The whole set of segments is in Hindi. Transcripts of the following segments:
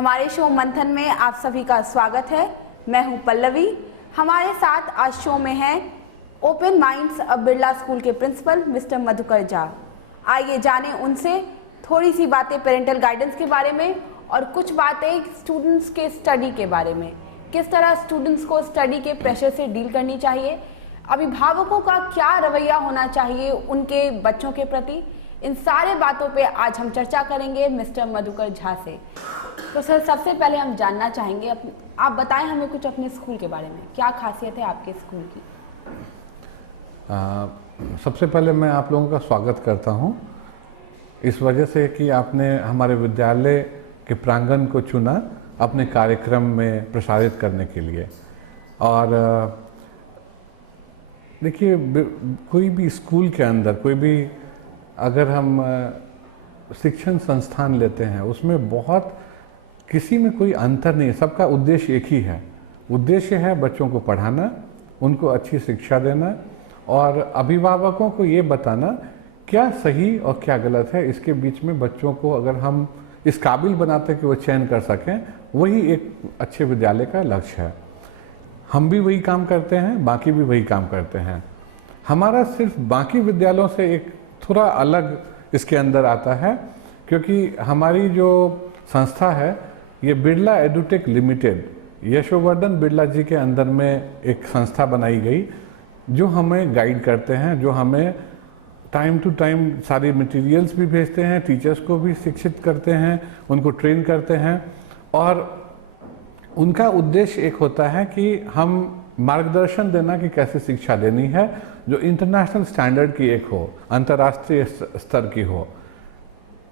हमारे शो मंथन में आप सभी का स्वागत है। मैं हूं पल्लवी। हमारे साथ आज शो में हैं ओपन माइंड्स अब बिरला स्कूल के प्रिंसिपल मिस्टर मधुकर झा। आइए जानें उनसे थोड़ी सी बातें पेरेंटल गाइडेंस के बारे में और कुछ बातें स्टूडेंट्स के स्टडी के बारे में। किस तरह स्टूडेंट्स को स्टडी के प्रेशर से डील करनी चाहिए, अभिभावकों का क्या रवैया होना चाहिए उनके बच्चों के प्रति, इन सारे बातों पे आज हम चर्चा करेंगे मिस्टर मधुकर झा से। तो सर, सबसे पहले हम जानना चाहेंगे, आप बताएं हमें कुछ अपने स्कूल के बारे में। क्या खासियत है आपके स्कूल की? सबसे पहले मैं आप लोगों का स्वागत करता हूं, इस वजह से कि आपने हमारे विद्यालय के प्रांगण को चुना अपने कार्यक्रम में प्रसारित करने के लिए। और देखिए, कोई भी स्कूल के अंदर कोई भी अगर हम शिक्षण संस्थान लेते हैं, उसमें बहुत किसी में कोई अंतर नहीं है, सबका उद्देश्य एक ही है। उद्देश्य है बच्चों को पढ़ाना, उनको अच्छी शिक्षा देना और अभिभावकों को ये बताना क्या सही और क्या गलत है। इसके बीच में बच्चों को अगर हम इस काबिल बनाते कि वो चयन कर सकें, वही एक अच्छे विद्यालय का लक्ष्य है। हम भी वही काम करते हैं, बाकी भी वही काम करते हैं। हमारा सिर्फ बाकी विद्यालयों से एक थोड़ा अलग इसके अंदर आता है, क्योंकि हमारी जो संस्था है ये बिरला एडुटेक लिमिटेड, यशोवर्धन बिरला जी के अंदर में एक संस्था बनाई गई जो हमें गाइड करते हैं, जो हमें टाइम टू टाइम सारी मटेरियल्स भी भेजते हैं, टीचर्स को भी शिक्षित करते हैं, उनको ट्रेन करते हैं। और उनका उद्देश्य एक होता है कि हम मार्गदर्शन देना कि कैसे शिक्षा देनी है जो इंटरनेशनल स्टैंडर्ड की एक हो, अंतर्राष्ट्रीय स्तर की हो।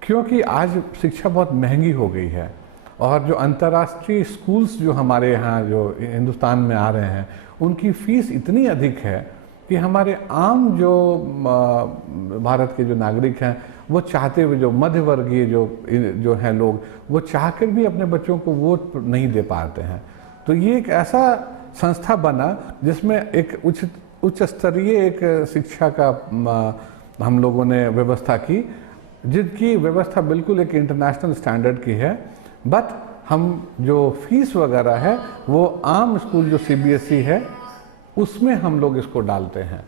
क्योंकि आज शिक्षा बहुत महंगी हो गई है और जो अंतर्राष्ट्रीय स्कूल्स जो हमारे यहाँ जो हिंदुस्तान में आ रहे हैं, उनकी फीस इतनी अधिक है कि हमारे आम जो भारत के जो नागरिक हैं, वो चाहते हुए, जो मध्यवर्गीय जो हैं लोग, वो चाहकर भी अपने बच्चों को वो नहीं दे पाते हैं। तो ये एक ऐसा संस्था बना जिसमें एक उच्च स्तरीय एक शिक्षा का हम लोगों ने व्यवस्था की, जिनकी व्यवस्था बिल्कुल एक इंटरनेशनल स्टैंडर्ड की है। बट हम जो फीस वगैरह है वो आम स्कूल जो CBSE है उसमें हम लोग इसको डालते हैं।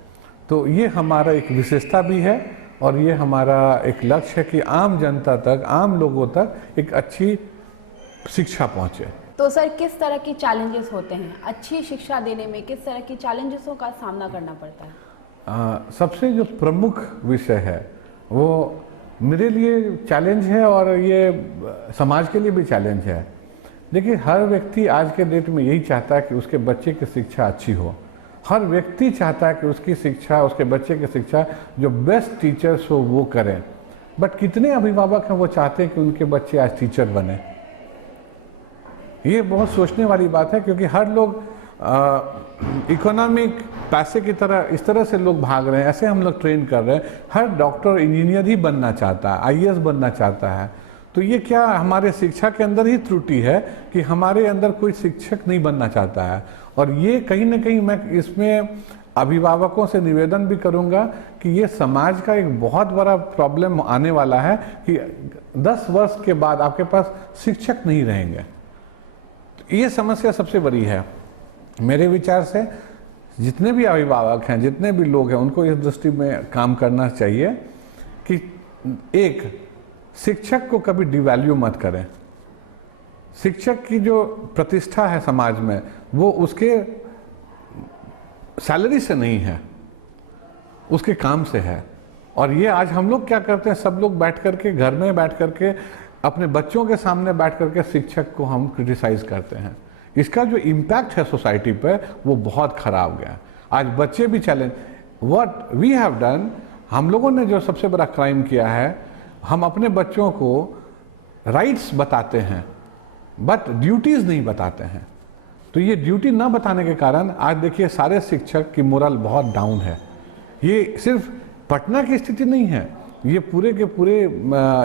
तो ये हमारा एक विशेषता भी है और ये हमारा एक लक्ष्य है कि आम जनता तक, आम लोगों तक एक अच्छी शिक्षा पहुँचे। तो सर, किस तरह की चैलेंजेस होते हैं अच्छी शिक्षा देने में? किस तरह की चैलेंजेसों का सामना करना पड़ता है? सबसे जो प्रमुख विषय है वो मेरे लिए चैलेंज है और ये समाज के लिए भी चैलेंज है। देखिए, हर व्यक्ति आज के डेट में यही चाहता है कि उसके बच्चे की शिक्षा अच्छी हो। हर व्यक्ति चाहता है कि उसकी शिक्षा, उसके बच्चे की शिक्षा जो बेस्ट टीचर्स हो वो करें। बट कितने अभिभावक हैं वो चाहते हैं कि उनके बच्चे आज टीचर बने? ये बहुत सोचने वाली बात है, क्योंकि हर लोग इकोनॉमिक पैसे की तरह इस तरह से लोग भाग रहे हैं, ऐसे हम लोग ट्रेन कर रहे हैं। हर डॉक्टर, इंजीनियर ही बनना चाहता है, IAS बनना चाहता है। तो ये क्या हमारे शिक्षा के अंदर ही त्रुटि है कि हमारे अंदर कोई शिक्षक नहीं बनना चाहता है? और ये कहीं ना कहीं मैं इसमें अभिभावकों से निवेदन भी करूंगा कि ये समाज का एक बहुत बड़ा प्रॉब्लम आने वाला है कि 10 वर्ष के बाद आपके पास शिक्षक नहीं रहेंगे। तो ये समस्या सबसे बड़ी है मेरे विचार से। जितने भी अभिभावक हैं, जितने भी लोग हैं, उनको इस दृष्टि में काम करना चाहिए कि एक, शिक्षक को कभी डिवैल्यू मत करें। शिक्षक की जो प्रतिष्ठा है समाज में वो उसके सैलरी से नहीं है, उसके काम से है। और ये आज हम लोग क्या करते हैं, सब लोग बैठ करके घर में बैठ करके अपने बच्चों के सामने बैठ करके शिक्षक को हम क्रिटिसाइज करते हैं। इसका जो इम्पैक्ट है सोसाइटी पे वो बहुत खराब गया। आज बच्चे भी challenge, what we have done, हम लोगों ने जो सबसे बड़ा क्राइम किया है, हम अपने बच्चों को राइट्स बताते हैं बट ड्यूटीज नहीं बताते हैं। तो ये ड्यूटी ना बताने के कारण आज देखिए सारे शिक्षक की मोरल बहुत डाउन है। ये सिर्फ पटना की स्थिति नहीं है, ये पूरे के पूरे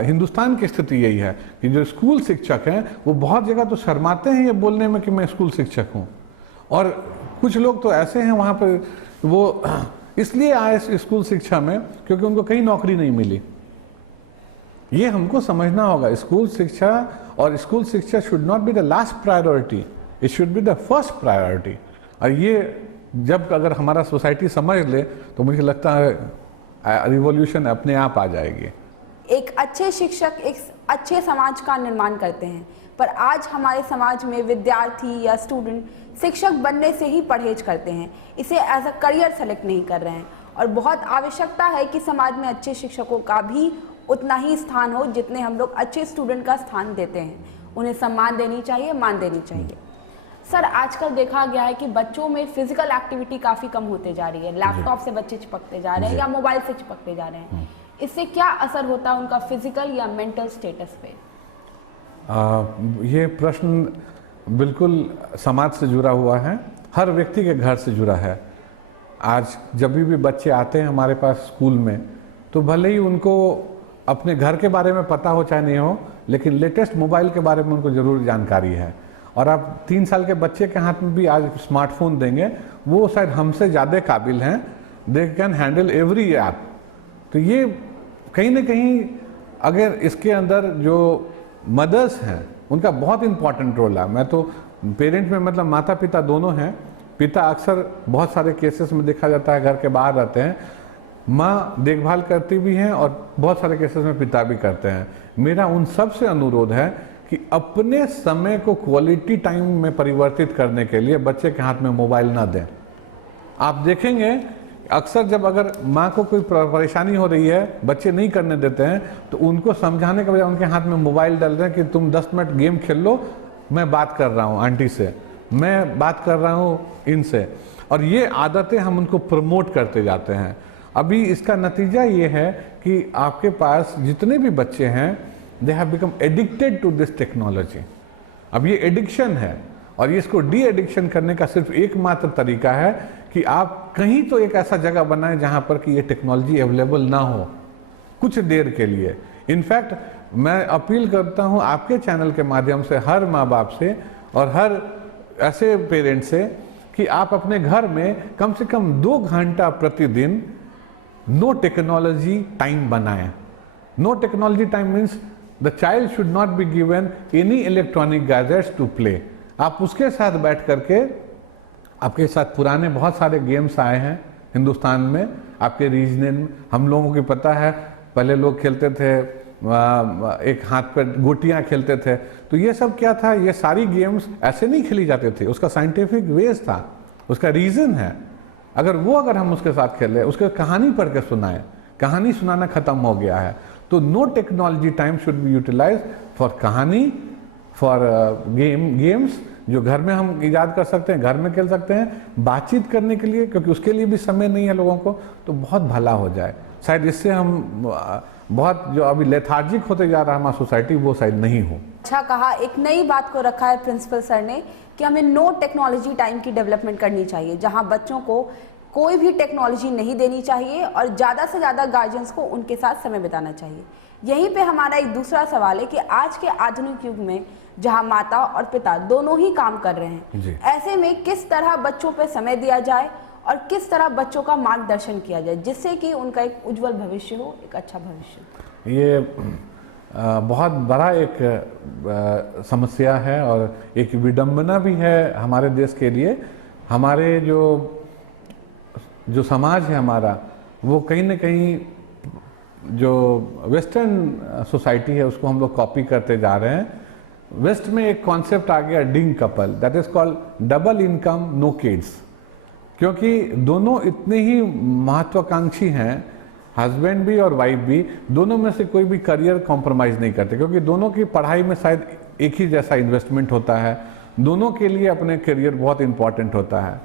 हिंदुस्तान की स्थिति यही है कि जो स्कूल शिक्षक हैं वो बहुत जगह तो शर्माते हैं ये बोलने में कि मैं स्कूल शिक्षक हूँ। और कुछ लोग तो ऐसे हैं वहाँ पर वो इसलिए आए स्कूल शिक्षा में क्योंकि उनको कहीं नौकरी नहीं मिली। ये हमको समझना होगा। स्कूल शिक्षा और स्कूल शिक्षा should not be the last priority, it should be the first priority. और ये जब अगर हमारा सोसाइटी समझ ले तो मुझे लगता है रिवॉल्यूशन अपने आप आ जाएगी। एक अच्छे शिक्षक एक अच्छे समाज का निर्माण करते हैं, पर आज हमारे समाज में विद्यार्थी या स्टूडेंट शिक्षक बनने से ही परहेज करते हैं, इसे एज अ करियर सेलेक्ट नहीं कर रहे हैं। और बहुत आवश्यकता है कि समाज में अच्छे शिक्षकों का भी उतना ही स्थान हो जितने हम लोग अच्छे स्टूडेंट का स्थान देते हैं। उन्हें सम्मान देनी चाहिए, मान देनी चाहिए। सर, आजकल देखा गया है कि बच्चों में फिजिकल एक्टिविटी काफ़ी कम होते जा रही है। लैपटॉप से बच्चे चिपकते जा रहे हैं या मोबाइल से चिपकते जा रहे हैं। इससे क्या असर होता है उनका फिजिकल या मेंटल स्टेटस पे? ये प्रश्न बिल्कुल समाज से जुड़ा हुआ है, हर व्यक्ति के घर से जुड़ा है। आज जब भी बच्चे आते हैं हमारे पास स्कूल में, तो भले ही उनको अपने घर के बारे में पता हो चाहे नहीं हो, लेकिन लेटेस्ट मोबाइल के बारे में उनको ज़रूर जानकारी है। और आप 3 साल के बच्चे के हाथ में भी आज स्मार्टफोन देंगे, वो शायद हमसे ज़्यादा काबिल हैं, they can handle every app. तो ये कहीं ना कहीं अगर इसके अंदर जो मदर्स हैं उनका बहुत इम्पॉर्टेंट रोल है। मैं तो पेरेंट में मतलब माता पिता दोनों हैं। पिता अक्सर बहुत सारे केसेस में देखा जाता है घर के बाहर रहते हैं, माँ देखभाल करती भी हैं और बहुत सारे केसेस में पिता भी करते हैं। मेरा उन सब से अनुरोध है कि अपने समय को क्वालिटी टाइम में परिवर्तित करने के लिए बच्चे के हाथ में मोबाइल ना दें। आप देखेंगे अक्सर जब अगर माँ को कोई परेशानी हो रही है, बच्चे नहीं करने देते हैं, तो उनको समझाने के बजाय उनके हाथ में मोबाइल डाल दें कि तुम 10 मिनट गेम खेल लो, मैं बात कर रहा हूँ आंटी से, मैं बात कर रहा हूँ इनसे। और ये आदतें हम उनको प्रमोट करते जाते हैं। अभी इसका नतीजा ये है कि आपके पास जितने भी बच्चे हैं, they have become addicted to this technology. अब ये एडिक्शन है और ये इसको डी एडिक्शन करने का सिर्फ एकमात्र तरीका है कि आप कहीं तो एक ऐसा जगह बनाएं जहां पर कि ये टेक्नोलॉजी अवेलेबल ना हो कुछ देर के लिए। इनफैक्ट मैं अपील करता हूं आपके चैनल के माध्यम से हर माँ बाप से और हर ऐसे पेरेंट से कि आप अपने घर में कम से कम 2 घंटा प्रतिदिन नो टेक्नोलॉजी टाइम बनाएं। No technology time means the child should not be given any electronic gadgets to play. आप उसके साथ बैठ करके, आपके साथ पुराने बहुत सारे गेम्स आए हैं हिंदुस्तान में, आपके रीजन में, हम लोगों को पता है पहले लोग खेलते थे, एक हाथ पर गोटियां खेलते थे। तो ये सब क्या था, ये सारी गेम्स ऐसे नहीं खेली जाते थे, उसका साइंटिफिक वेज था, उसका रीज़न है। अगर हम उसके साथ खेले, उसके कहानी पढ़ के सुनाएं, कहानी सुनाना ख़त्म हो गया है। तो no technology time should be utilize for कहानी, फॉर गेम्स जो घर में हम ईजाद कर सकते हैं, घर में खेल सकते हैं, बातचीत करने के लिए, क्योंकि उसके लिए भी समय नहीं है लोगों को, तो बहुत भला हो जाए। शायद इससे हम बहुत जो अभी लेथार्जिक होते जा रहा है हमारी सोसाइटी, वो शायद नहीं हो। अच्छा कहा, एक नई बात को रखा है प्रिंसिपल सर ने कि हमें नो टेक्नोलॉजी टाइम की डेवलपमेंट करनी चाहिए, जहां बच्चों को कोई भी टेक्नोलॉजी नहीं देनी चाहिए और ज़्यादा से ज़्यादा गार्जियंस को उनके साथ समय बिताना चाहिए। यहीं पे हमारा एक दूसरा सवाल है कि आज के आधुनिक युग में जहां माता और पिता दोनों ही काम कर रहे हैं, ऐसे में किस तरह बच्चों पे समय दिया जाए और किस तरह बच्चों का मार्गदर्शन किया जाए जिससे कि उनका एक उज्जवल भविष्य हो, एक अच्छा भविष्य। ये बहुत बड़ा एक समस्या है और एक विडंबना भी है हमारे देश के लिए। हमारे जो समाज है हमारा, वो कहीं ना कहीं जो वेस्टर्न सोसाइटी है उसको हम लोग कॉपी करते जा रहे हैं। वेस्ट में एक कॉन्सेप्ट आ गया DINK couple, that is called double income no kids, क्योंकि दोनों इतने ही महत्वाकांक्षी हैं, हस्बैंड भी और वाइफ भी, दोनों में से कोई भी करियर कॉम्प्रोमाइज़ नहीं करते, क्योंकि दोनों की पढ़ाई में शायद एक ही जैसा इन्वेस्टमेंट होता है, दोनों के लिए अपने करियर बहुत इंपॉर्टेंट होता है।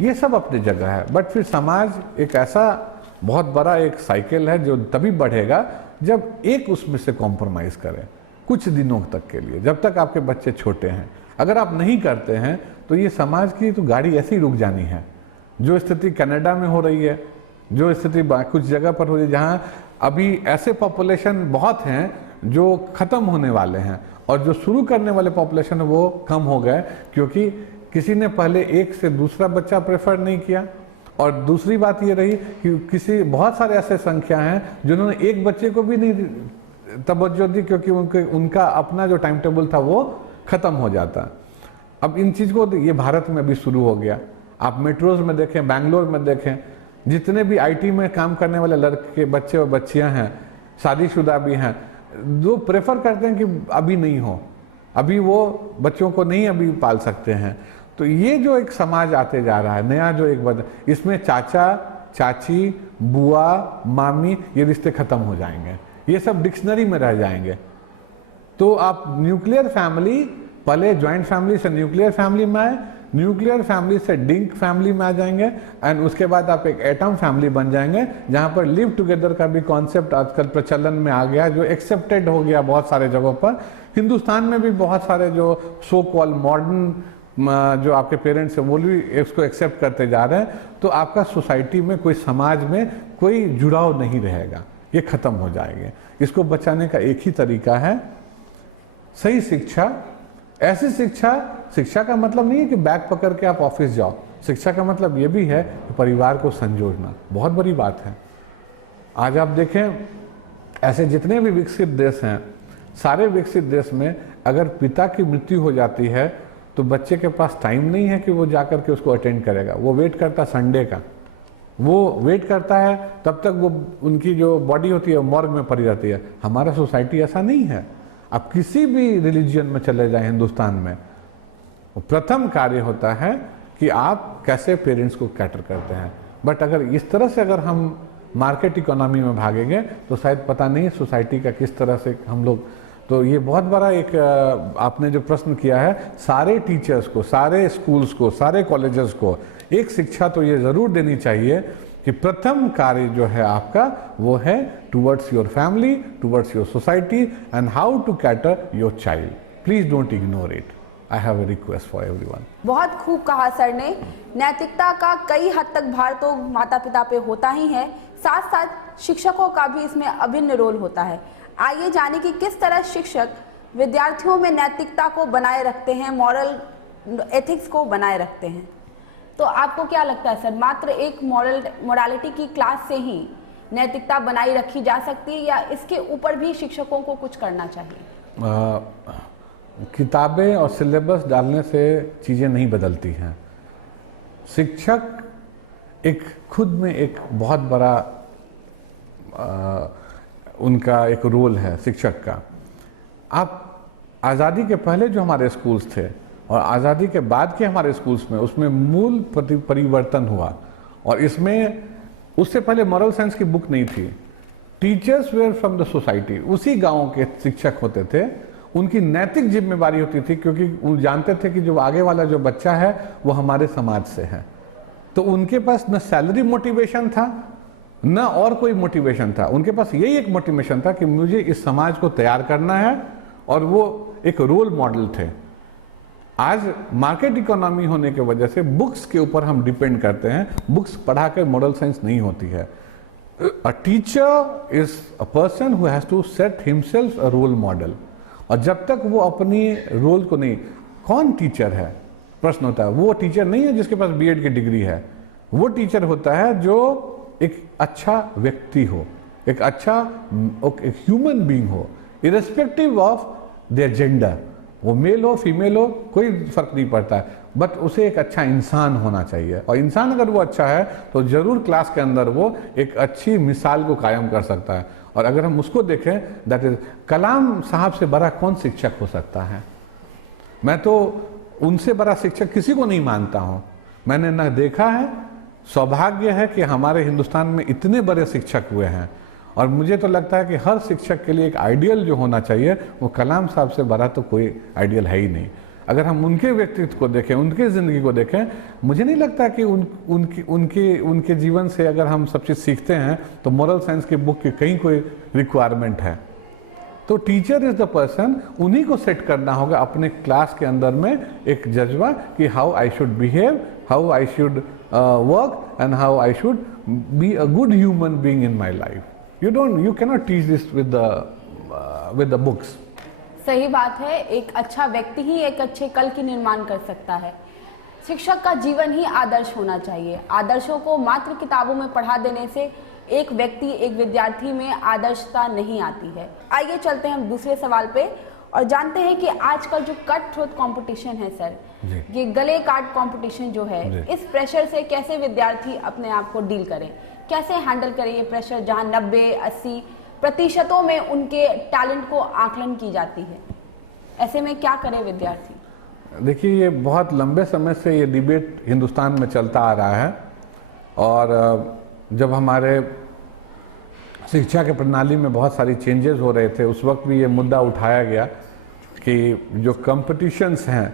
ये सब अपनी जगह है, बट फिर समाज एक ऐसा बहुत बड़ा एक साइकिल है जो तभी बढ़ेगा जब एक उसमें से कॉम्प्रोमाइज़ करें कुछ दिनों तक के लिए, जब तक आपके बच्चे छोटे हैं। अगर आप नहीं करते हैं तो ये समाज की तो गाड़ी ऐसे ही रुक जानी है। जो स्थिति कनाडा में हो रही है, जो स्थिति कुछ जगह पर हो रही है, जहाँ अभी ऐसे पॉपुलेशन बहुत हैं जो ख़त्म होने वाले हैं और जो शुरू करने वाले पॉपुलेशन है वो कम हो गए, क्योंकि किसी ने पहले एक से दूसरा बच्चा प्रेफर नहीं किया। और दूसरी बात ये रही कि बहुत सारे ऐसे संख्या हैं जिन्होंने एक बच्चे को भी नहीं तवज्जो दी, क्योंकि उनका अपना जो टाइम टेबल था वो ख़त्म हो जाता। अब इन चीज़ को ये भारत में भी शुरू हो गया। आप मेट्रोज में देखें, बैंगलोर में देखें, जितने भी आईटी में काम करने वाले लड़के, बच्चे और बच्चियां हैं, शादीशुदा भी हैं, जो प्रेफर करते हैं कि अभी नहीं हो, अभी वो बच्चों को नहीं अभी पाल सकते हैं। तो ये जो एक समाज आते जा रहा है नया, जो एक इसमें चाचा चाची, बुआ, मामी, ये रिश्ते खत्म हो जाएंगे, ये सब डिक्शनरी में रह जाएंगे। तो आप न्यूक्लियर फैमिली, पहले ज्वाइंट फैमिली से न्यूक्लियर फैमिली में आए, न्यूक्लियर फैमिली से डिंक फैमिली में आ जाएंगे, एंड उसके बाद आप एक एटम फैमिली बन जाएंगे, जहां पर लिव टुगेदर का भी कॉन्सेप्ट आजकल प्रचलन में आ गया, जो एक्सेप्टेड हो गया बहुत सारे जगहों पर। हिंदुस्तान में भी बहुत सारे जो सो कॉल मॉडर्न जो आपके पेरेंट्स हैं वो भी इसको एक्सेप्ट करते जा रहे हैं। तो आपका सोसाइटी में, कोई समाज में कोई जुड़ाव नहीं रहेगा, ये खत्म हो जाएंगे। इसको बचाने का एक ही तरीका है सही शिक्षा। ऐसी शिक्षा का मतलब नहीं है कि बैग पकड़ के आप ऑफिस जाओ। शिक्षा का मतलब ये भी है कि परिवार को संजोना, बहुत बड़ी बात है। आज आप देखें, ऐसे जितने भी विकसित देश हैं, सारे विकसित देश में अगर पिता की मृत्यु हो जाती है तो बच्चे के पास टाइम नहीं है कि वो जाकर के उसको अटेंड करेगा। वो वेट करता संडे का, वो वेट करता है, तब तक वो उनकी जो बॉडी होती है वो मॉर्ग में पड़ी रहती है। हमारा सोसाइटी ऐसा नहीं है। आप किसी भी रिलीजियन में चले जाएं हिंदुस्तान में, प्रथम कार्य होता है कि आप कैसे पेरेंट्स को कैटर करते हैं। बट अगर इस तरह से अगर हम मार्केट इकोनॉमी में भागेंगे तो शायद पता नहीं सोसाइटी का किस तरह से हम लोग। तो ये बहुत बड़ा एक आपने जो प्रश्न किया है, सारे टीचर्स को, सारे स्कूल्स को, सारे कॉलेजेस को एक शिक्षा तो ये ज़रूर देनी चाहिए कि प्रथम कार्य जो है आपका वो है towards your family, towards your society, and how to cater your child. Please don't ignore it. I have a request for everyone. बहुत खूब कहा सर ने। नैतिकता का कई हद तक भार तो माता पिता पे होता ही है, साथ साथ शिक्षकों का भी इसमें अभिन्न रोल होता है। आइए जाने कि किस तरह शिक्षक विद्यार्थियों में नैतिकता को बनाए रखते हैं, मॉरल एथिक्स को बनाए रखते हैं। तो आपको क्या लगता है सर, मात्र एक मोरालिटी की क्लास से ही नैतिकता बनाई रखी जा सकती है या इसके ऊपर भी शिक्षकों को कुछ करना चाहिए? किताबें और सिलेबस डालने से चीज़ें नहीं बदलती हैं। शिक्षक एक खुद में एक बहुत बड़ा उनका एक रोल है शिक्षक का। आप आज़ादी के पहले जो हमारे स्कूल्स थे और आज़ादी के बाद के हमारे स्कूल्स में, उसमें मूल परिवर्तन हुआ। और इसमें उससे पहले मॉरल साइंस की बुक नहीं थी। Teachers were from the society, उसी गांव के शिक्षक होते थे। उनकी नैतिक जिम्मेवारी होती थी, क्योंकि वो जानते थे कि जो आगे वाला जो बच्चा है वो हमारे समाज से है। तो उनके पास न सैलरी मोटिवेशन था, न और कोई मोटिवेशन था। उनके पास यही एक मोटिवेशन था कि मुझे इस समाज को तैयार करना है, और वो एक रोल मॉडल थे। आज मार्केट इकोनॉमी होने की वजह से बुक्स के ऊपर हम डिपेंड करते हैं। बुक्स पढ़ा कर मॉरल साइंस नहीं होती है। A teacher is a person who has to set himself a role model. और जब तक वो अपनी रोल को नहीं, कौन टीचर है प्रश्न होता है। वो टीचर नहीं है जिसके पास बीएड की डिग्री है। वो टीचर होता है जो एक अच्छा व्यक्ति हो, एक अच्छा एक ह्यूमन बीइंग हो, इरेस्पेक्टिव ऑफ देयर जेंडर। वो मेल हो फीमेल हो कोई फर्क नहीं पड़ता है, बट उसे एक अच्छा इंसान होना चाहिए। और इंसान अगर वो अच्छा है तो जरूर क्लास के अंदर वो एक अच्छी मिसाल को कायम कर सकता है। और अगर हम उसको देखें, दैट इज कलाम साहब से बड़ा कौन शिक्षक हो सकता है। मैं तो उनसे बड़ा शिक्षक किसी को नहीं मानता हूँ। मैंने न देखा है, सौभाग्य है कि हमारे हिंदुस्तान में इतने बड़े शिक्षक हुए हैं। और मुझे तो लगता है कि हर शिक्षक के लिए एक आइडियल जो होना चाहिए वो कलाम साहब से बड़ा तो कोई आइडियल है ही नहीं। अगर हम उनके व्यक्तित्व को देखें, उनकी ज़िंदगी को देखें, मुझे नहीं लगता कि उनके जीवन से अगर हम सब चीज़ सीखते हैं तो मॉरल साइंस की बुक की कहीं कोई रिक्वायरमेंट है। तो टीचर इज़ द पर्सन, उन्हीं को सेट करना होगा अपने क्लास के अंदर में एक जज्बा कि how I should behave, how I should work and how I should be a good human being in my life. You cannot teach this with the books. सही बात है। एक अच्छा व्यक्ति ही एक अच्छे कल की निर्माण कर सकता है। शिक्षक का जीवन ही आदर्श होना चाहिए। आदर्शों को मात्र किताबों में पढ़ा देने से एक व्यक्ति, एक विद्यार्थी में आदर्शता नहीं आती है। आइए चलते हैं हम दूसरे सवाल पे और जानते हैं कि आजकल जो कट थ्रोट कंपटीशन है सर, ये गले काट कंपटीशन जो है, इस प्रेशर से कैसे विद्यार्थी अपने आप को डील करें, कैसे हैंडल करें ये प्रेशर जहां 90-80% में उनके टैलेंट को आकलन की जाती है, ऐसे में क्या करे विद्यार्थी? देखिए, ये बहुत लंबे समय से ये डिबेट हिंदुस्तान में चलता आ रहा है और जब हमारे शिक्षा के प्रणाली में बहुत सारी चेंजेस हो रहे थे उस वक्त भी ये मुद्दा उठाया गया कि जो कंपटीशंस हैं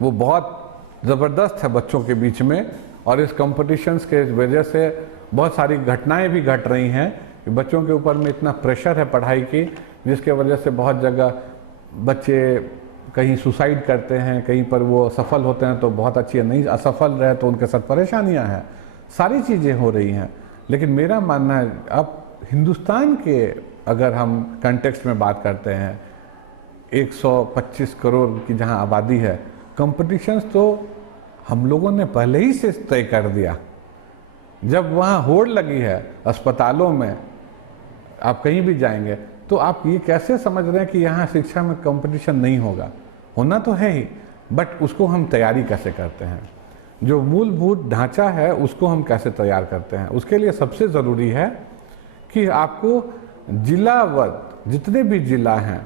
वो बहुत ज़बरदस्त है बच्चों के बीच में, और इस कंपटीशंस के वजह से बहुत सारी घटनाएं भी घट रही हैं कि बच्चों के ऊपर में इतना प्रेशर है पढ़ाई की, जिसके वजह से बहुत जगह बच्चे कहीं सुसाइड करते हैं, कहीं पर वो सफल होते हैं तो बहुत अच्छी है, नहीं असफल रहे तो उनके साथ परेशानियां हैं, सारी चीज़ें हो रही हैं। लेकिन मेरा मानना है, अब हिंदुस्तान के अगर हम कंटेक्स्ट में बात करते हैं, 125 करोड़ की जहां आबादी है, कंपटीशंस तो हम लोगों ने पहले ही से तय कर दिया। जब वहाँ होड़ लगी है अस्पतालों में, आप कहीं भी जाएंगे तो आप ये कैसे समझ रहे हैं कि यहाँ शिक्षा में कंपटीशन नहीं होगा? होना तो है ही, बट उसको हम तैयारी कैसे करते हैं, जो मूलभूत ढांचा है उसको हम कैसे तैयार करते हैं? उसके लिए सबसे ज़रूरी है कि आपको जिलावार, जितने भी जिला हैं,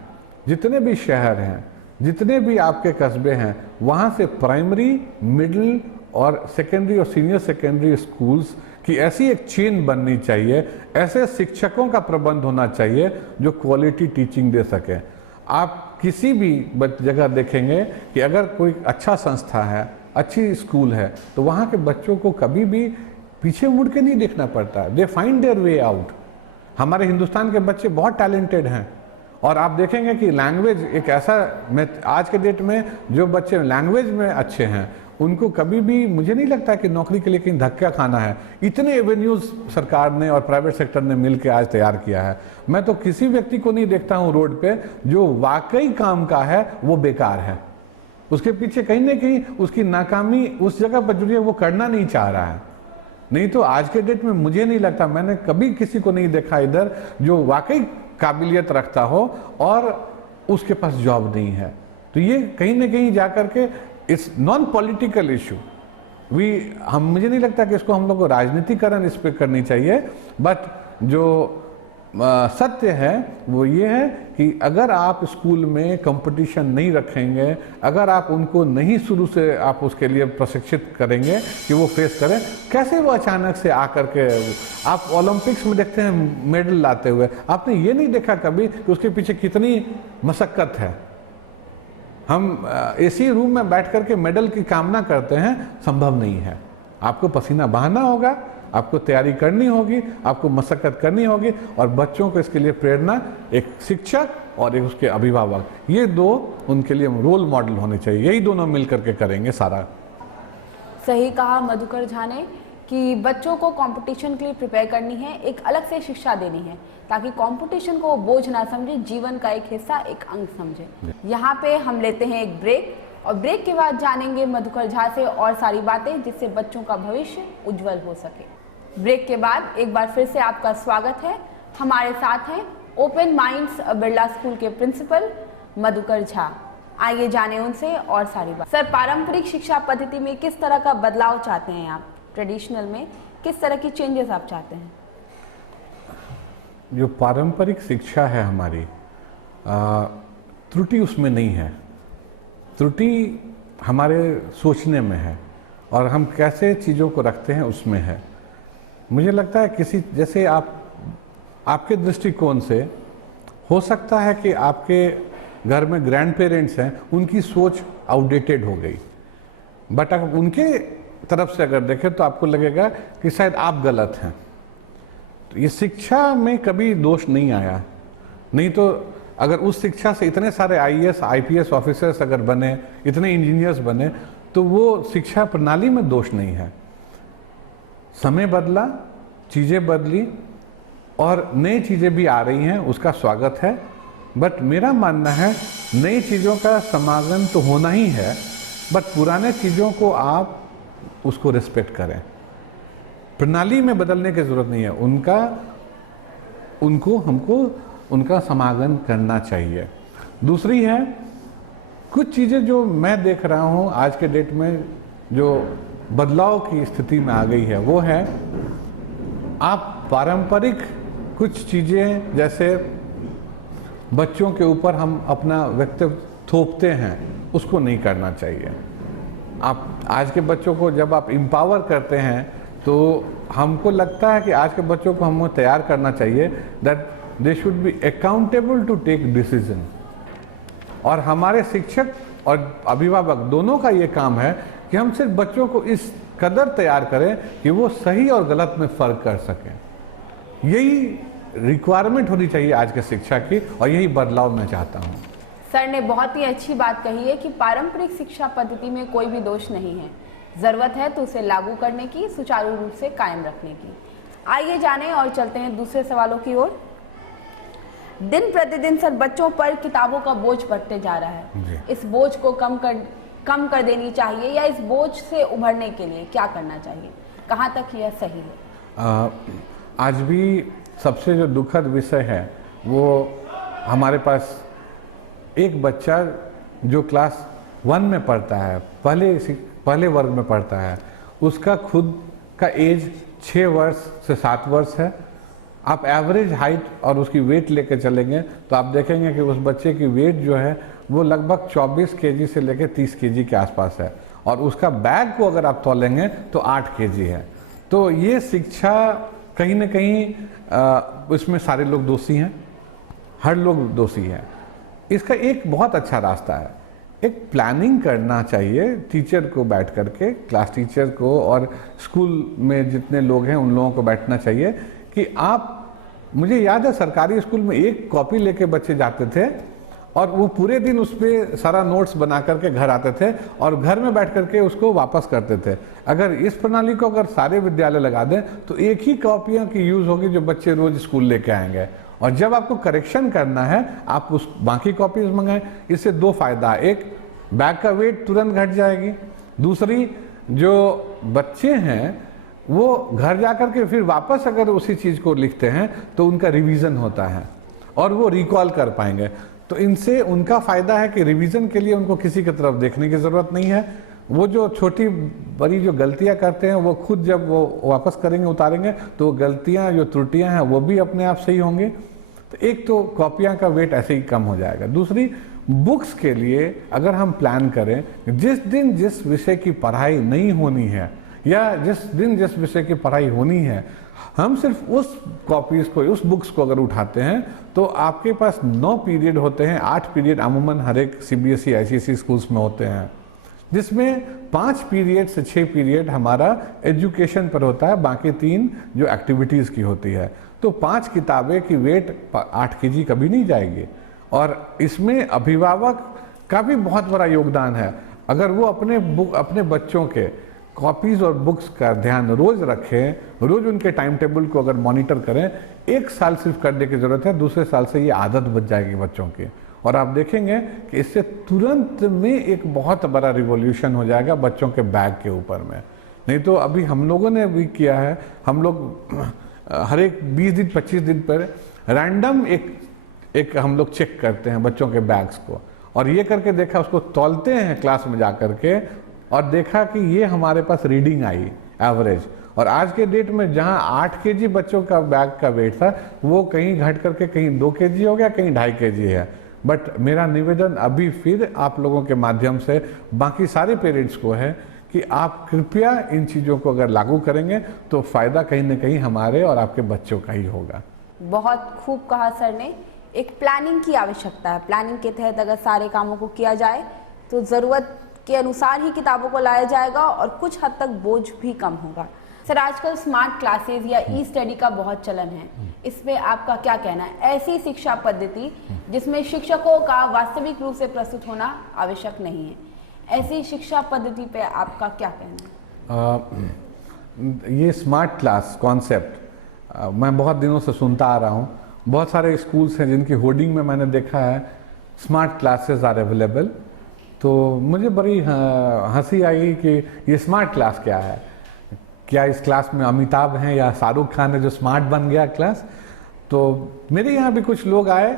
जितने भी शहर हैं, जितने भी आपके कस्बे हैं, वहाँ से प्राइमरी, मिडिल और सेकेंडरी और सीनियर सेकेंडरी स्कूल्स की ऐसी एक चेन बननी चाहिए, ऐसे शिक्षकों का प्रबंध होना चाहिए जो क्वालिटी टीचिंग दे सकें। आप किसी भी जगह देखेंगे कि अगर कोई अच्छा संस्था है, अच्छी स्कूल है, तो वहाँ के बच्चों को कभी भी पीछे मुड़ के नहीं देखना पड़ता, they find their way out. हमारे हिंदुस्तान के बच्चे बहुत टैलेंटेड हैं और आप देखेंगे कि लैंग्वेज एक ऐसा, मैं आज के डेट में जो बच्चे लैंग्वेज में अच्छे हैं उनको कभी भी मुझे नहीं लगता कि नौकरी के लिए कहीं धक्का खाना है। इतने एवेन्यूज सरकार ने और प्राइवेट सेक्टर ने मिलकर आज तैयार किया है। मैं तो किसी व्यक्ति को नहीं देखता हूँ रोड पे जो वाकई काम का है वो बेकार है, उसके पीछे कहीं ना कहीं उसकी नाकामी उस जगह पर जुड़ी है, वो करना नहीं चाह रहा है। नहीं तो आज के डेट में मुझे नहीं लगता, मैंने कभी किसी को नहीं देखा इधर जो वाकई काबिलियत रखता हो और उसके पास जॉब नहीं है। तो ये कहीं ना कहीं जाकर के इट्स नॉन पॉलिटिकल इशू, मुझे नहीं लगता कि इसको हम लोग को राजनीतिकरण इस पर करनी चाहिए। बट जो सत्य है वो ये है कि अगर आप स्कूल में कंपटीशन नहीं रखेंगे, अगर आप उनको नहीं शुरू से आप उसके लिए प्रशिक्षित करेंगे कि वो फेस करें, कैसे वो अचानक से आकर के, आप ओलंपिक्स में देखते हैं मेडल लाते हुए, आपने ये नहीं देखा कभी कि उसके पीछे कितनी मशक्कत है। हम एसी रूम में बैठ करके मेडल की कामना करते हैं, संभव नहीं है। आपको पसीना बहाना होगा, आपको तैयारी करनी होगी, आपको मशक्कत करनी होगी, और बच्चों को इसके लिए प्रेरणा एक शिक्षक और एक उसके अभिभावक, ये दो उनके लिए रोल मॉडल होने चाहिए। यही दोनों मिलकर के करेंगे सारा। सही कहा मधुकर झा ने कि बच्चों को कंपटीशन के लिए प्रिपेयर करनी है, एक अलग से शिक्षा देनी है ताकि कंपटीशन को बोझ ना समझे, जीवन का एक हिस्सा, एक अंग समझे। यहाँ पे हम लेते हैं एक ब्रेक और ब्रेक के बाद जानेंगे मधुकर झा से और सारी बातें जिससे बच्चों का भविष्य उज्जवल हो सके। ब्रेक के बाद एक बार फिर से आपका स्वागत है। हमारे साथ हैं ओपन माइंड्स बिरला स्कूल के प्रिंसिपल मधुकर झा। आइए जाने उनसे और सारी बात। सर, पारंपरिक शिक्षा पद्धति में किस तरह का बदलाव चाहते हैं आप? ट्रेडिशनल में किस तरह की चेंजेस आप चाहते हैं? जो पारंपरिक शिक्षा है हमारी, त्रुटि उसमें नहीं है, त्रुटि हमारे सोचने में है और हम कैसे चीज़ों को रखते हैं उसमें है। मुझे लगता है किसी जैसे आपके दृष्टिकोण से हो सकता है कि आपके घर में ग्रैंड पेरेंट्स हैं, उनकी सोच आउटडेटेड हो गई, बट अगर उनके तरफ से अगर देखें तो आपको लगेगा कि शायद आप गलत हैं। तो ये शिक्षा में कभी दोष नहीं आया, नहीं तो अगर उस शिक्षा से इतने सारे आईएएस आईपीएस ऑफिसर्स अगर बने, इतने इंजीनियर्स बने, तो वो शिक्षा प्रणाली में दोष नहीं है। समय बदला, चीज़ें बदली और नई चीज़ें भी आ रही हैं, उसका स्वागत है। बट मेरा मानना है नई चीज़ों का समागम तो होना ही है, बट पुराने चीज़ों को आप उसको रिस्पेक्ट करें। प्रणाली में बदलने की ज़रूरत नहीं है, हमको उनका समागम करना चाहिए। दूसरी है, कुछ चीज़ें जो मैं देख रहा हूँ आज के डेट में जो बदलाव की स्थिति में आ गई है, वो है आप पारंपरिक कुछ चीज़ें जैसे बच्चों के ऊपर हम अपना व्यक्तित्व थोपते हैं, उसको नहीं करना चाहिए। आप आज के बच्चों को जब आप एम्पावर करते हैं तो हमको लगता है कि आज के बच्चों को हमको तैयार करना चाहिए that they should be accountable to take decision. और हमारे शिक्षक और अभिभावक दोनों का ये काम है कि हम सिर्फ बच्चों को इस कदर तैयार करें कि वो सही और गलत में फ़र्क कर सकें। यही रिक्वायरमेंट होनी चाहिए आज के शिक्षा की, और यही बदलाव मैं चाहता हूँ। सर ने बहुत ही अच्छी बात कही है कि पारंपरिक शिक्षा पद्धति में कोई भी दोष नहीं है, ज़रूरत है तो उसे लागू करने की, सुचारू रूप से कायम रखने की। आइए जानें और चलते हैं दूसरे सवालों की ओर। दिन प्रतिदिन सर बच्चों पर किताबों का बोझ बढ़ते जा रहा है, इस बोझ को कम कर देनी चाहिए, या इस बोझ से उभरने के लिए क्या करना चाहिए, कहाँ तक यह सही है? आज भी सबसे जो दुखद विषय है वो हमारे पास एक बच्चा जो क्लास 1 में पढ़ता है, पहले वर्ग में पढ़ता है, उसका खुद का एज 6 वर्ष से 7 वर्ष है। आप एवरेज हाइट और उसकी वेट लेके चलेंगे तो आप देखेंगे कि उस बच्चे की वेट जो है वो लगभग 24 केजी से लेकर 30 केजी के आसपास है, और उसका बैग को अगर आप तोलेंगे तो 8 केजी है। तो ये शिक्षा कहीं ना कहीं इसमें सारे लोग दोषी हैं, हर लोग दोषी हैं। इसका एक बहुत अच्छा रास्ता है, एक प्लानिंग करना चाहिए टीचर को बैठ करके, क्लास टीचर को और स्कूल में जितने लोग हैं उन लोगों को बैठना चाहिए कि आप, मुझे याद है सरकारी स्कूल में एक कॉपी लेके बच्चे जाते थे और वो पूरे दिन उस पर सारा नोट्स बना करके घर आते थे और घर में बैठ करके उसको वापस करते थे। अगर इस प्रणाली को अगर सारे विद्यालय लगा दें तो एक ही कॉपियों की यूज़ होगी जो बच्चे रोज स्कूल लेके आएंगे, और जब आपको करेक्शन करना है आप उस बाकी कॉपीज मंगाएं। इससे 2 फायदा, एक बैग का वेट तुरंत घट जाएगी, दूसरी जो बच्चे हैं वो घर जाकर के फिर वापस अगर उसी चीज़ को लिखते हैं तो उनका रिवीजन होता है और वो रिकॉल कर पाएंगे। तो इनसे उनका फ़ायदा है कि रिवीजन के लिए उनको किसी की तरफ देखने की ज़रूरत नहीं है। वो जो छोटी बड़ी जो गलतियां करते हैं वो खुद जब वो वापस करेंगे, उतारेंगे, तो गलतियां जो त्रुटियां हैं वो भी अपने आप सही होंगी। तो एक तो कॉपियां का वेट ऐसे ही कम हो जाएगा। दूसरी, बुक्स के लिए अगर हम प्लान करें, जिस दिन जिस विषय की पढ़ाई नहीं होनी है या जिस दिन जिस विषय की पढ़ाई होनी है, हम सिर्फ उस कॉपीज़ को, उस बुक्स को अगर उठाते हैं तो आपके पास 9 पीरियड होते हैं। 8 पीरियड अमूमन हर एक CBSE ICSE स्कूल्स में होते हैं, जिसमें 5 पीरियड से 6 पीरियड हमारा एजुकेशन पर होता है, बाकी 3 जो एक्टिविटीज़ की होती है। तो 5 किताबें की वेट 8 केजी कभी नहीं जाएगी, और इसमें अभिभावक का भी बहुत बड़ा योगदान है। अगर वो अपने बच्चों के कॉपीज़ और बुक्स का ध्यान रोज़ रखें, रोज़ उनके टाइम टेबल को अगर मॉनिटर करें, 1 साल सिर्फ करने की ज़रूरत है, दूसरे साल से ये आदत बन जाएगी बच्चों की, और आप देखेंगे कि इससे तुरंत में एक बहुत बड़ा रिवॉल्यूशन हो जाएगा बच्चों के बैग के ऊपर में। नहीं तो अभी हम लोगों ने भी किया है, हम लोग हर एक 20 दिन 25 दिन पर रैंडम एक हम लोग चेक करते हैं बच्चों के बैग्स को, और ये करके देखा, उसको तौलते हैं क्लास में जा करके, और देखा कि ये हमारे पास रीडिंग आई एवरेज। और आज के डेट में जहां 8 केजी बच्चों का बैग का वेट था, वो कहीं घट करके कहीं 2 केजी हो गया, कहीं 2.5 केजी है। बट मेरा निवेदन अभी फिर आप लोगों के माध्यम से बाकी सारे पेरेंट्स को है कि आप कृपया इन चीज़ों को अगर लागू करेंगे तो फ़ायदा कहीं ना कहीं हमारे और आपके बच्चों का ही होगा। बहुत खूब कहा सर ने। एक प्लानिंग की आवश्यकता है, प्लानिंग के तहत अगर सारे कामों को किया जाए तो ज़रूरत के अनुसार ही किताबों को लाया जाएगा और कुछ हद तक बोझ भी कम होगा। सर, आजकल स्मार्ट क्लासेज या ई-स्टडी का बहुत चलन है, इसमें आपका क्या कहना है? ऐसी शिक्षा पद्धति जिसमें शिक्षकों का वास्तविक रूप से प्रस्तुत होना आवश्यक नहीं है, ऐसी शिक्षा पद्धति पे आपका क्या कहना है? ये स्मार्ट क्लास कॉन्सेप्ट मैं बहुत दिनों से सुनता आ रहा हूँ। बहुत सारे स्कूल्स हैं जिनकी होर्डिंग में मैंने देखा है स्मार्ट क्लासेस आर अवेलेबल। तो मुझे बड़ी हंसी आई कि ये स्मार्ट क्लास क्या है। क्या इस क्लास में अमिताभ हैं या शाहरुख खान है जो स्मार्ट बन गया क्लास। तो मेरे यहाँ भी कुछ लोग आए,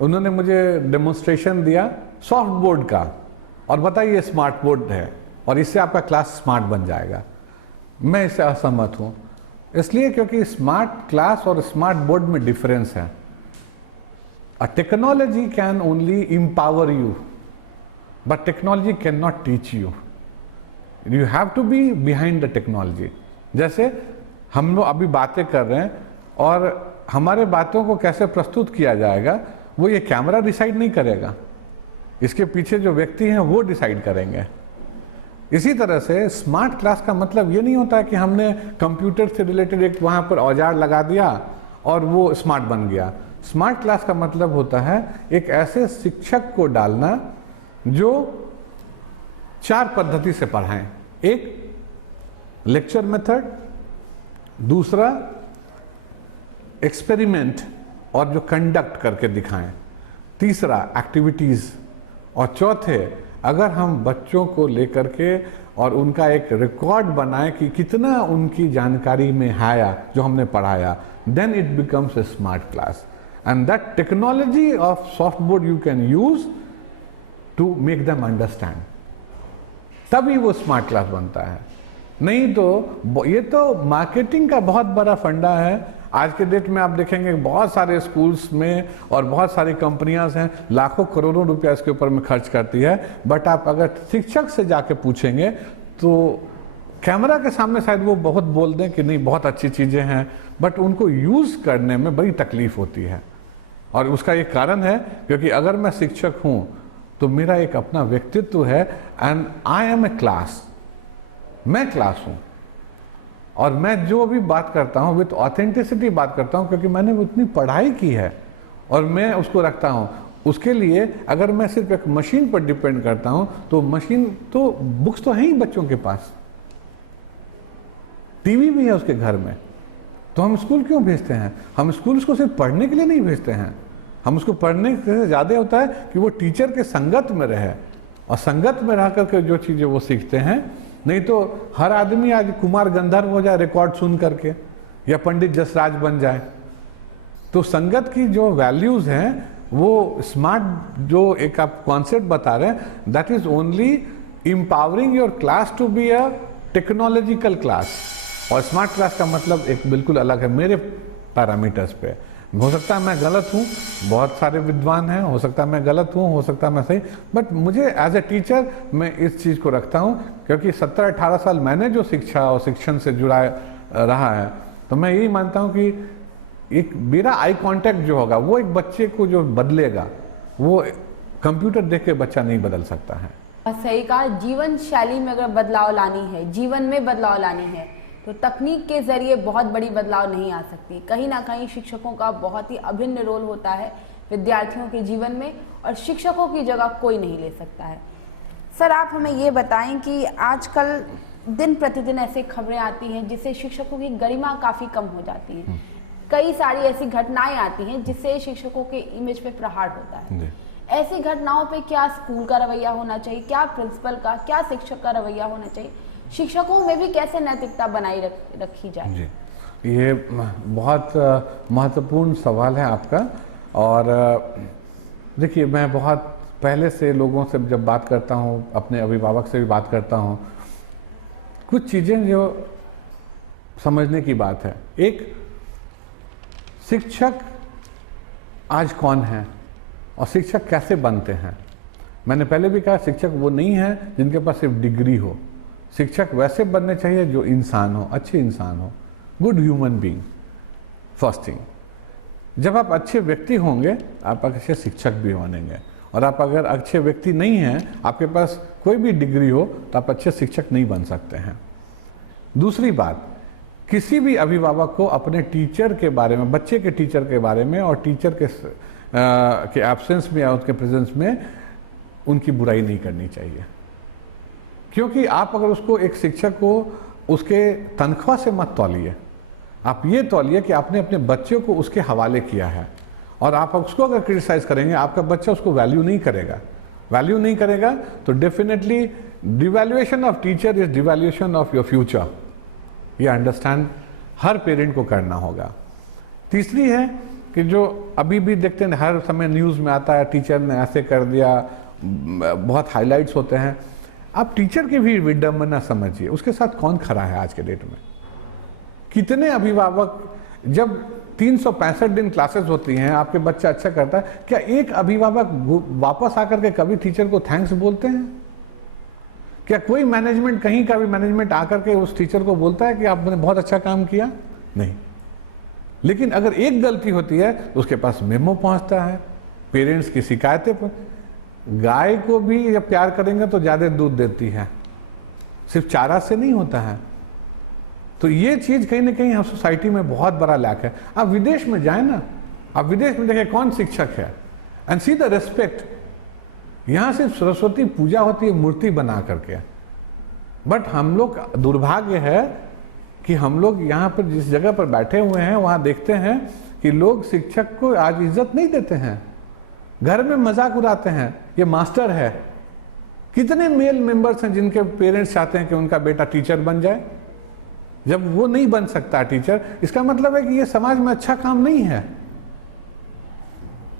उन्होंने मुझे डेमोन्स्ट्रेशन दिया सॉफ्ट बोर्ड का और बताइए ये स्मार्ट बोर्ड है और इससे आपका क्लास स्मार्ट बन जाएगा। मैं इससे असहमत हूँ, इसलिए क्योंकि स्मार्ट क्लास और स्मार्ट बोर्ड में डिफरेंस है। A technology can only empower you but technology can not teach you. You have to be behind the technology. जैसे हम लोग अभी बातें कर रहे हैं और हमारे बातों को कैसे प्रस्तुत किया जाएगा वो ये कैमरा डिसाइड नहीं करेगा, इसके पीछे जो व्यक्ति हैं वो डिसाइड करेंगे। इसी तरह से स्मार्ट क्लास का मतलब ये नहीं होता कि हमने कंप्यूटर से रिलेटेड एक वहाँ पर औजार लगा दिया और वो स्मार्ट बन गया। स्मार्ट क्लास का मतलब होता है एक ऐसे शिक्षक को डालना जो 4 पद्धति से पढ़ाएं। एक लेक्चर मेथड, दूसरा एक्सपेरिमेंट और जो कंडक्ट करके दिखाएं, तीसरा एक्टिविटीज़, और चौथे अगर हम बच्चों को लेकर के और उनका एक रिकॉर्ड बनाएं कि कितना उनकी जानकारी में आया जो हमने पढ़ाया, then it becomes a smart class. And that technology of soft board you can use to make them understand, तभी वो स्मार्ट क्लास बनता है। नहीं तो ये तो मार्केटिंग का बहुत बड़ा फंडा है। आज के डेट में आप देखेंगे बहुत सारे स्कूल्स में और बहुत सारी कंपनियां हैं, लाखों करोड़ों रुपया इसके ऊपर में खर्च करती है, बट आप अगर शिक्षक से जाके पूछेंगे तो कैमरा के सामने शायद वो बहुत बोल दें कि नहीं बहुत अच्छी चीज़ें हैं, बट उनको यूज़ करने में बड़ी तकलीफ होती है। और उसका एक कारण है क्योंकि अगर मैं शिक्षक हूँ तो मेरा एक अपना व्यक्तित्व है and I am a class, मैं क्लास हूँ और मैं जो भी बात करता हूँ विथ ऑथेंटिसिटी बात करता हूँ क्योंकि मैंने उतनी पढ़ाई की है और मैं उसको रखता हूँ। उसके लिए अगर मैं सिर्फ एक मशीन पर डिपेंड करता हूँ तो मशीन तो बुक्स तो हैं ही बच्चों के पास, टीवी भी है उसके घर में, तो हम स्कूल क्यों भेजते हैं? हम स्कूल उसको सिर्फ पढ़ने के लिए नहीं भेजते हैं, हम उसको पढ़ने से ज़्यादा होता है कि वो टीचर के संगत में रहे और संगत में रह करके जो चीज़ें वो सीखते हैं। नहीं तो हर आदमी आज कुमार गंधर्व हो जाए रिकॉर्ड सुन करके या पंडित जसराज बन जाए। तो संगत की जो वैल्यूज़ हैं वो स्मार्ट जो एक आप कॉन्सेप्ट बता रहे हैं, that is only empowering your class to be a technological class. और स्मार्ट क्लास का मतलब एक बिल्कुल अलग है मेरे पैरामीटर्स पे। हो सकता है मैं गलत हूँ, बहुत सारे विद्वान हैं, हो सकता है मैं गलत हूँ, हो सकता है मैं सही, बट मुझे एज ए टीचर मैं इस चीज़ को रखता हूँ क्योंकि 17-18 साल मैंने जो शिक्षा और शिक्षण से जुड़ा रहा है, तो मैं यही मानता हूँ कि एक मेरा आई कांटेक्ट जो होगा वो एक बच्चे को जो बदलेगा वो कंप्यूटर देख के बच्चा नहीं बदल सकता है। सही कहा, जीवन शैली में अगर बदलाव लानी है, जीवन में बदलाव लानी है तो तकनीक के जरिए बहुत बड़ी बदलाव नहीं आ सकती। कहीं ना कहीं शिक्षकों का बहुत ही अभिन्न रोल होता है विद्यार्थियों के जीवन में और शिक्षकों की जगह कोई नहीं ले सकता है। सर आप हमें ये बताएं कि आजकल दिन प्रतिदिन ऐसे खबरें आती हैं जिससे शिक्षकों की गरिमा काफ़ी कम हो जाती है। कई सारी ऐसी घटनाएं आती हैं जिससे शिक्षकों के इमेज पे प्रहार होता है। ऐसी घटनाओं पे क्या स्कूल का रवैया होना चाहिए, क्या प्रिंसिपल का, क्या शिक्षक का रवैया होना चाहिए, शिक्षकों में भी कैसे नैतिकता बनाई रखी जाए? जी, ये बहुत महत्वपूर्ण सवाल है आपका। और देखिए मैं बहुत पहले से लोगों से जब बात करता हूँ, अपने अभिभावक से भी बात करता हूँ, कुछ चीज़ें जो समझने की बात है। एक, शिक्षक आज कौन है और शिक्षक कैसे बनते हैं। मैंने पहले भी कहा शिक्षक वो नहीं है जिनके पास सिर्फ डिग्री हो। शिक्षक वैसे बनने चाहिए जो इंसान हो, अच्छे इंसान हो, good human being. First thing, जब आप अच्छे व्यक्ति होंगे आप अच्छे शिक्षक भी बनेंगे। और आप अगर अच्छे व्यक्ति नहीं हैं, आपके पास कोई भी डिग्री हो, तो आप अच्छे शिक्षक नहीं बन सकते हैं। दूसरी बात, किसी भी अभिभावक को अपने टीचर के बारे में, बच्चे के टीचर के बारे में और टीचर के एब्सेंस में या उसके प्रेजेंस में उनकी बुराई नहीं करनी चाहिए। क्योंकि आप अगर उसको, एक शिक्षक को उसके तनख्वाह से मत तौलिए, आप ये तौलिए कि आपने अपने बच्चे को उसके हवाले किया है। और आप उसको अगर क्रिटिसाइज करेंगे, आपका बच्चा उसको वैल्यू नहीं करेगा। वैल्यू नहीं करेगा तो definitely devaluation of teacher is devaluation of your future. ये अंडरस्टैंड हर पेरेंट को करना होगा। तीसरी है कि जो अभी भी देखते हैं हर समय न्यूज़ में आता है, टीचर ने ऐसे कर दिया, बहुत हाइलाइट्स होते हैं। आप टीचर की भी विडंबना समझिए, उसके साथ कौन खड़ा है आज के डेट में। कितने अभिभावक, जब 365 दिन क्लासेस होती हैं, आपके बच्चा अच्छा करता है, क्या एक अभिभावक वापस आकर के कभी टीचर को थैंक्स बोलते हैं? क्या कोई मैनेजमेंट, कहीं का भी मैनेजमेंट आकर के उस टीचर को बोलता है कि आपने बहुत अच्छा काम किया? नहीं। लेकिन अगर एक गलती होती है तो उसके पास मेमो पहुंचता है, पेरेंट्स की शिकायतें पर। गाय को भी जब प्यार करेंगे तो ज़्यादा दूध देती है, सिर्फ चारा से नहीं होता है। तो ये चीज़ कहीं ना कहीं हम सोसाइटी में बहुत बड़ा लैक है। आप विदेश में जाए ना, आप विदेश में देखें कौन शिक्षक है, एंड सी द रेस्पेक्ट। यहाँ सिर्फ सरस्वती पूजा होती है मूर्ति बना करके। बट हम लोग, दुर्भाग्य है कि हम लोग यहाँ पर जिस जगह पर बैठे हुए हैं वहाँ देखते हैं कि लोग शिक्षक को आज इज्जत नहीं देते हैं, घर में मजाक उड़ाते हैं, ये मास्टर है। कितने मेल मेंबर्स हैं जिनके पेरेंट्स चाहते हैं कि उनका बेटा टीचर बन जाए, जब वो नहीं बन सकता टीचर, इसका मतलब है कि ये समाज में अच्छा काम नहीं है।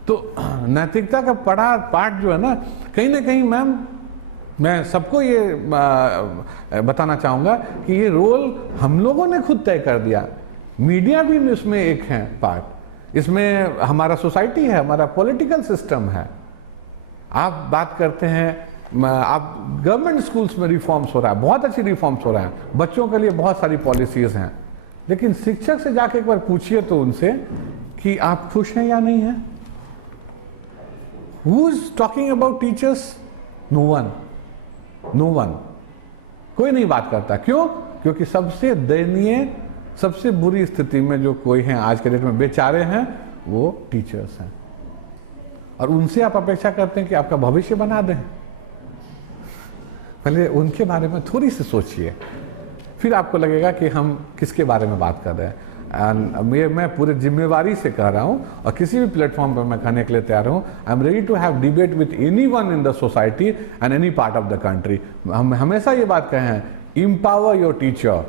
तो नैतिकता का पाठ जो है ना कहीं मैम, मैं सबको ये बताना चाहूँगा कि ये रोल हम लोगों ने खुद तय कर दिया। मीडिया भी इसमें एक है पार्ट, इसमें हमारा सोसाइटी है, हमारा पॉलिटिकल सिस्टम है। आप बात करते हैं, आप गवर्नमेंट स्कूल्स में रिफॉर्म्स हो रहा है, बहुत अच्छी रिफॉर्म्स हो रहा है, बच्चों के लिए बहुत सारी पॉलिसीज हैं। लेकिन शिक्षक से जाके एक बार पूछिए तो उनसे कि आप खुश हैं या नहीं हैं। Who is talking about teachers? No one, no one. कोई नहीं बात करता। क्यों? क्योंकि सबसे दयनीय, सबसे बुरी स्थिति में जो कोई है आज के डेट में, बेचारे हैं, वो टीचर्स हैं। और उनसे आप अपेक्षा करते हैं कि आपका भविष्य बना दें। पहले उनके बारे में थोड़ी सी सोचिए, फिर आपको लगेगा कि हम किसके बारे में बात कर रहे हैं। मैं पूरे जिम्मेवारी से कह रहा हूँ और किसी भी प्लेटफॉर्म पर मैं कहने के लिए तैयार हूँ, I am ready to have debate with anyone in the society and any part of the country. हम हमेशा ये बात कहे हैं, empower your teacher,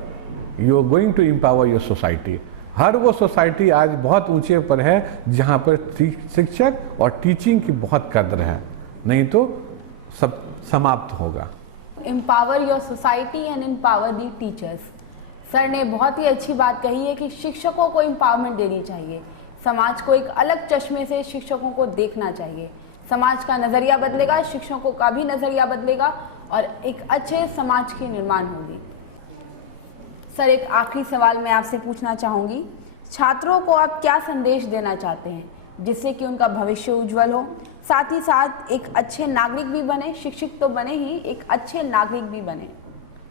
you are going to empower your society. हर वो सोसाइटी आज बहुत ऊंचे पर है जहाँ पर शिक्षक और टीचिंग की बहुत कद्र है, नहीं तो सब समाप्त होगा। Empower your society and empower the teachers. Sir ने बहुत ही अच्छी बात कही है कि शिक्षकों को एम्पावरमेंट देनी चाहिए, समाज को एक अलग चश्मे से शिक्षकों को देखना चाहिए। समाज का नज़रिया बदलेगा, शिक्षकों का भी नज़रिया बदलेगा और एक अच्छे समाज की निर्माण होगी। सर, एक आखिरी सवाल मैं आपसे पूछना चाहूँगी, छात्रों को आप क्या संदेश देना चाहते हैं जिससे कि उनका भविष्य उज्जवल हो, साथ ही साथ एक अच्छे नागरिक भी बने, शिक्षित तो बने ही, एक अच्छे नागरिक भी बने,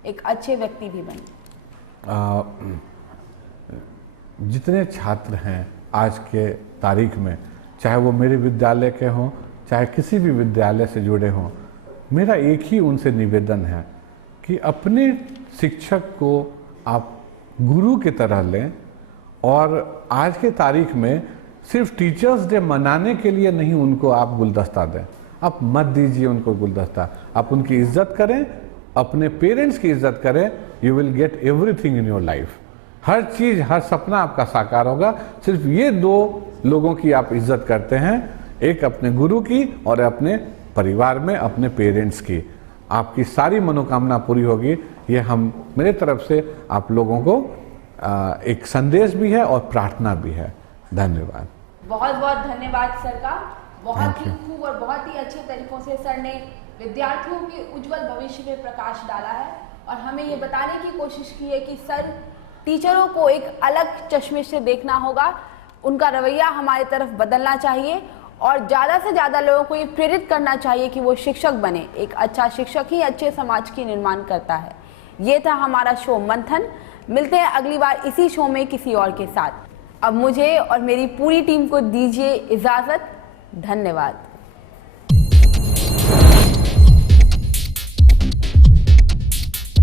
एक अच्छे व्यक्ति भी बने? जितने छात्र हैं आज के तारीख में, चाहे वो मेरे विद्यालय के हों, चाहे किसी भी विद्यालय से जुड़े हों, मेरा एक ही उनसे निवेदन है कि अपने शिक्षक को आप गुरु की तरह लें। और आज के तारीख में सिर्फ टीचर्स डे मनाने के लिए नहीं उनको आप गुलदस्ता दें, आप मत दीजिए उनको गुलदस्ता। आप उनकी इज्जत करें, अपने पेरेंट्स की इज्जत करें, you will get everything in your life. हर चीज़, हर सपना आपका साकार होगा। सिर्फ ये दो लोगों की आप इज्जत करते हैं, एक अपने गुरु की और अपने परिवार में अपने पेरेंट्स की, आपकी सारी मनोकामना पूरी होगी। ये हम मेरे तरफ से आप लोगों को एक संदेश भी है और प्रार्थना भी है। धन्यवाद। बहुत बहुत धन्यवाद सर का। बहुत ही खूब और बहुत ही अच्छे तरीकों से सर ने विद्यार्थियों के उज्जवल भविष्य पे प्रकाश डाला है और हमें ये बताने की कोशिश की है कि सर, टीचरों को एक अलग चश्मे से देखना होगा, उनका रवैया हमारी तरफ बदलना चाहिए और ज़्यादा से ज़्यादा लोगों को ये प्रेरित करना चाहिए कि वो शिक्षक बने। एक अच्छा शिक्षक ही अच्छे समाज की निर्माण करता है। ये था हमारा शो मंथन। मिलते हैं अगली बार इसी शो में किसी और के साथ। अब मुझे और मेरी पूरी टीम को दीजिए इजाज़त। धन्यवाद।